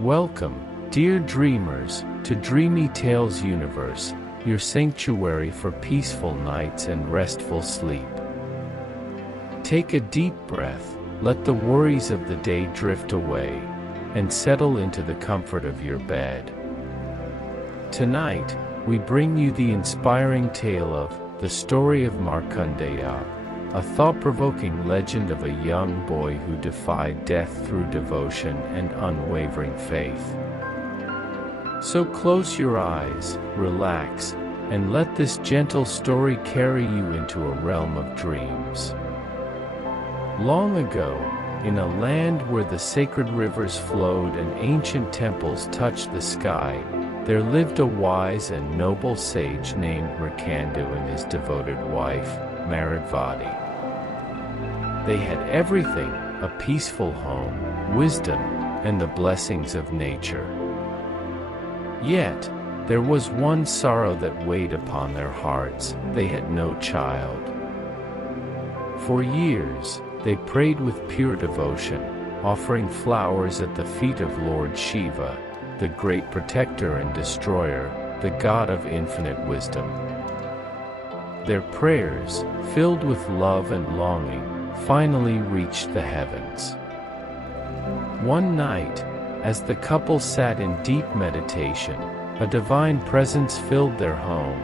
Welcome, dear dreamers, to Dreamy Tales Universe, your sanctuary for peaceful nights and restful sleep. Take a deep breath, let the worries of the day drift away, and settle into the comfort of your bed. Tonight, we bring you the inspiring tale of the story of Markandeya, a thought-provoking legend of a young boy who defied death through devotion and unwavering faith. So close your eyes, relax, and let this gentle story carry you into a realm of dreams. Long ago, in a land where the sacred rivers flowed and ancient temples touched the sky, there lived a wise and noble sage named Markandeya and his devoted wife, Markandeya. They had everything: a peaceful home, wisdom, and the blessings of nature. Yet, there was one sorrow that weighed upon their hearts: they had no child. For years, they prayed with pure devotion, offering flowers at the feet of Lord Shiva, the great protector and destroyer, the god of infinite wisdom. Their prayers, filled with love and longing, finally reached the heavens. One night, as the couple sat in deep meditation, a divine presence filled their home,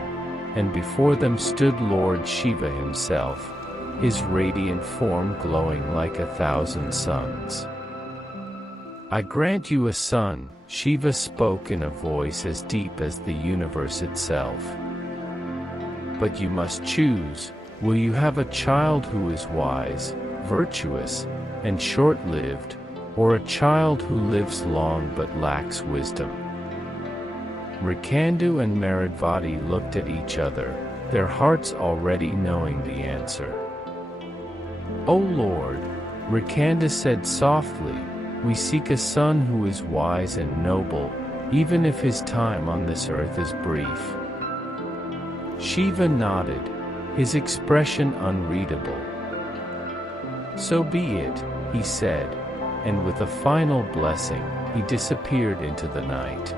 and before them stood Lord Shiva himself, his radiant form glowing like 1,000 suns. "I grant you a son," Shiva spoke in a voice as deep as the universe itself. "But you must choose. Will you have a child who is wise, virtuous, and short-lived, or a child who lives long but lacks wisdom?" Markandeya and Markandeya looked at each other, their hearts already knowing the answer. "O Lord," Markandeya said softly, "we seek a son who is wise and noble, even if his time on this earth is brief." Shiva nodded, his expression unreadable. "So be it," he said, and with a final blessing, he disappeared into the night.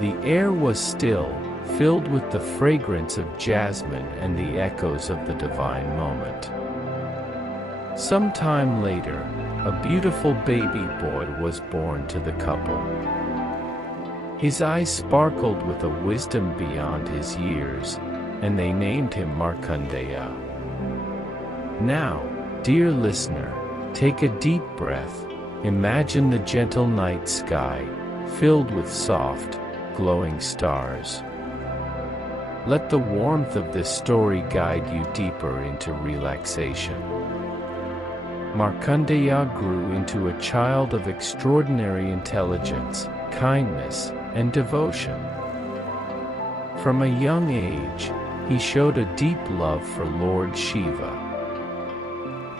The air was still, filled with the fragrance of jasmine and the echoes of the divine moment. Some time later, a beautiful baby boy was born to the couple. His eyes sparkled with a wisdom beyond his years, and they named him Markandeya. Now, dear listener, take a deep breath, imagine the gentle night sky, filled with soft, glowing stars. Let the warmth of this story guide you deeper into relaxation. Markandeya grew into a child of extraordinary intelligence, kindness, and devotion. From a young age, he showed a deep love for Lord Shiva.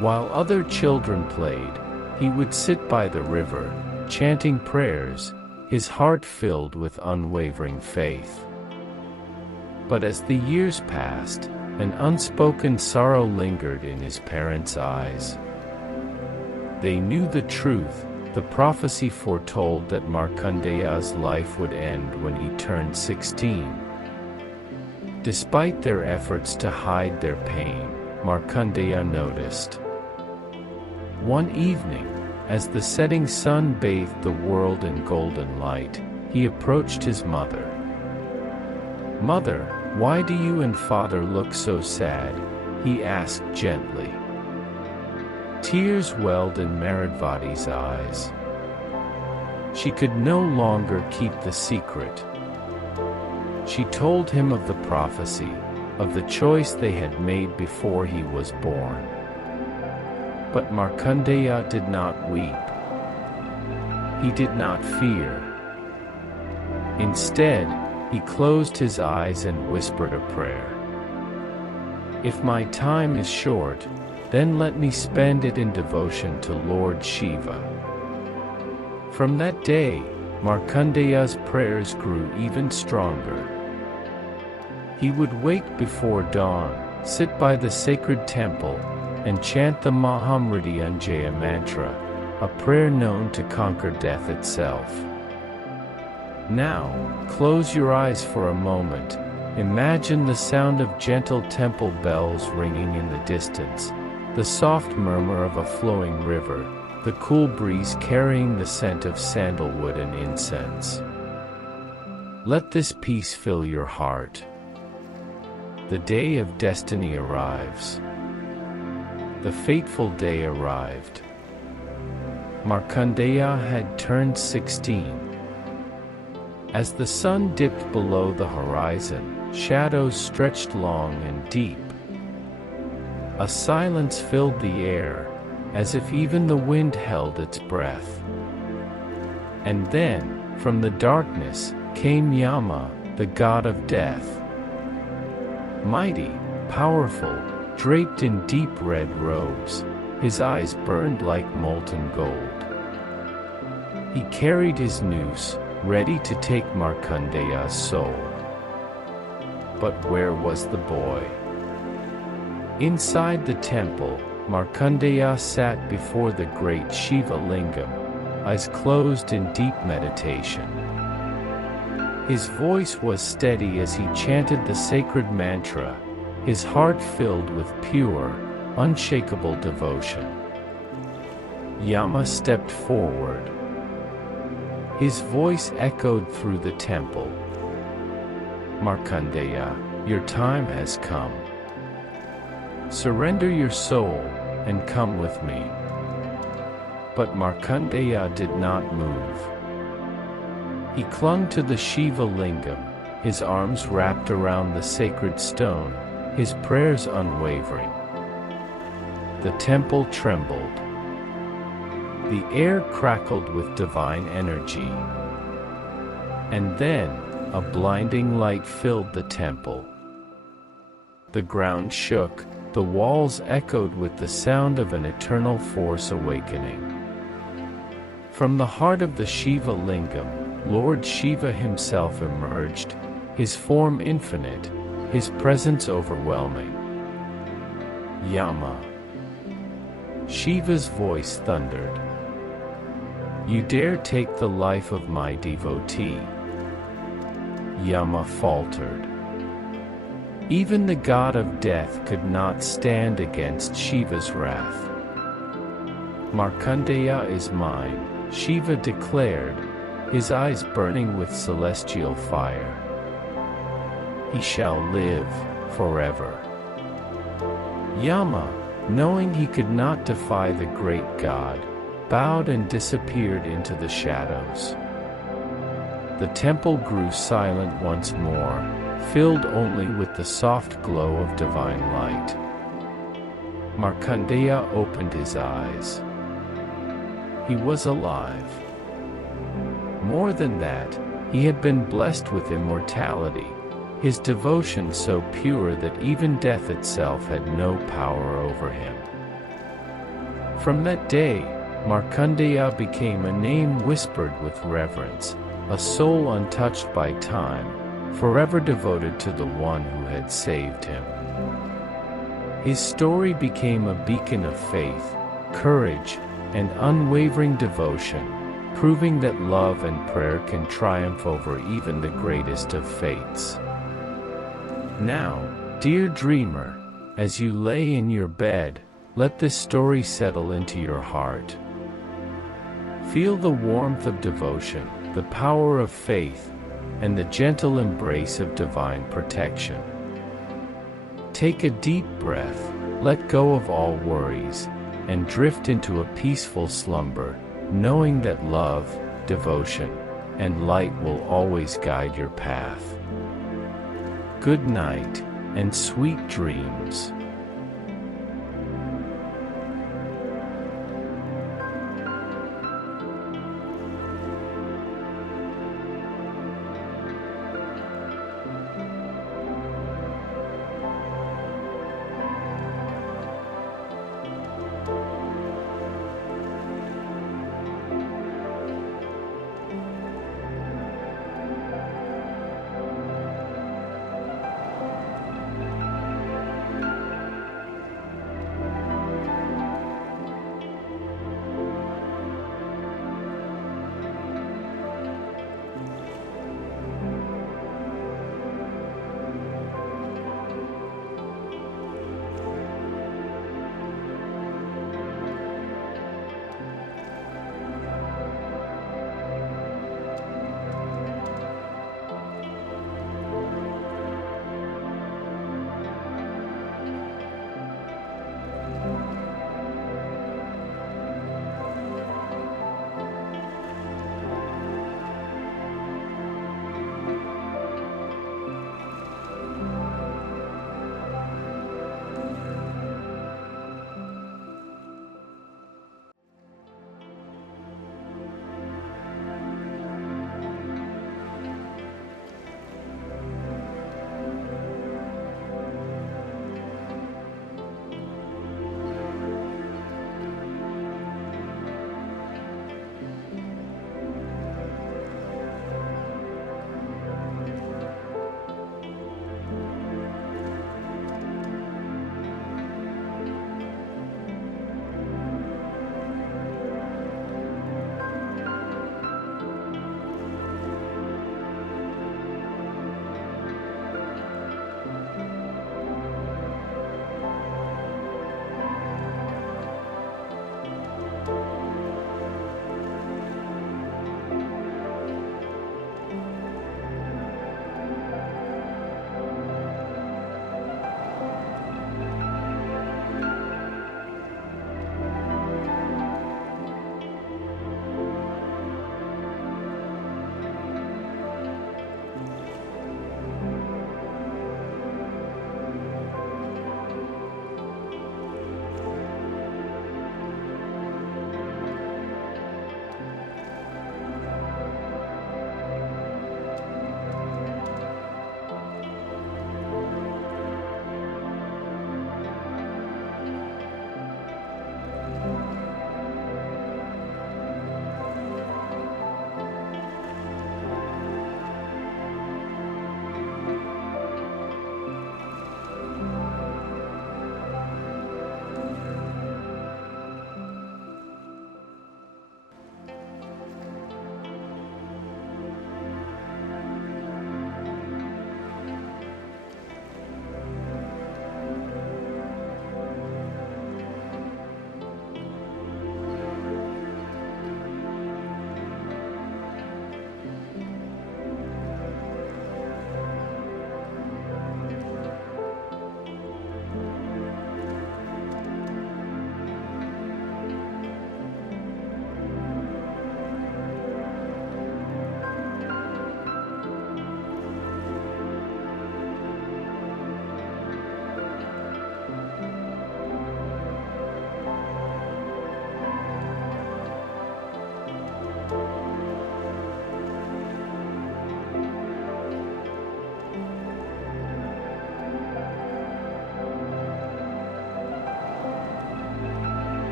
While other children played, he would sit by the river, chanting prayers, his heart filled with unwavering faith. But as the years passed, an unspoken sorrow lingered in his parents' eyes. They knew the truth. The prophecy foretold that Markandeya's life would end when he turned 16. Despite their efforts to hide their pain, Markandeya noticed. One evening, as the setting sun bathed the world in golden light, he approached his mother. "Mother, why do you and father look so sad?" he asked gently. Tears welled in Markandeya's eyes. She could no longer keep the secret. She told him of the prophecy, of the choice they had made before he was born. But Markandeya did not weep. He did not fear. Instead, he closed his eyes and whispered a prayer. "If my time is short, then let me spend it in devotion to Lord Shiva." From that day, Markandeya's prayers grew even stronger. He would wake before dawn, sit by the sacred temple, and chant the Mahamrityunjaya mantra, a prayer known to conquer death itself. Now, close your eyes for a moment. Imagine the sound of gentle temple bells ringing in the distance, the soft murmur of a flowing river, the cool breeze carrying the scent of sandalwood and incense. Let this peace fill your heart. The day of destiny arrives. The fateful day arrived. Markandeya had turned 16. As the sun dipped below the horizon, shadows stretched long and deep. A silence filled the air, as if even the wind held its breath. And then, from the darkness, came Yama, the god of death. Mighty, powerful, draped in deep red robes, his eyes burned like molten gold. He carried his noose, ready to take Markandeya's soul. But where was the boy? Inside the temple, Markandeya sat before the great Shiva lingam, eyes closed in deep meditation. His voice was steady as he chanted the sacred mantra, his heart filled with pure, unshakable devotion. Yama stepped forward. His voice echoed through the temple. Markandeya, your time has come. Surrender your soul, and come with me. But Markandeya did not move. He clung to the Shiva lingam, his arms wrapped around the sacred stone, his prayers unwavering. The temple trembled. The air crackled with divine energy. And then, a blinding light filled the temple. The ground shook, the walls echoed with the sound of an eternal force awakening. From the heart of the Shiva lingam, Lord Shiva himself emerged, his form infinite, his presence overwhelming. Yama. Shiva's voice thundered. You dare take the life of my devotee? Yama faltered. Even the god of death could not stand against Shiva's wrath. Markandeya is mine, Shiva declared, his eyes burning with celestial fire. He shall live forever. Yama, knowing he could not defy the great god, bowed and disappeared into the shadows. The temple grew silent once more, filled only with the soft glow of divine light. Markandeya opened his eyes. He was alive. More than that, he had been blessed with immortality, his devotion so pure that even death itself had no power over him. From that day, Markandeya became a name whispered with reverence, a soul untouched by time, forever devoted to the one who had saved him. His story became a beacon of faith, courage, and unwavering devotion, proving that love and prayer can triumph over even the greatest of fates. Now, dear dreamer, as you lay in your bed, let this story settle into your heart. Feel the warmth of devotion, the power of faith, and the gentle embrace of divine protection. Take a deep breath, let go of all worries, and drift into a peaceful slumber, knowing that love, devotion, and light will always guide your path. Good night, and sweet dreams.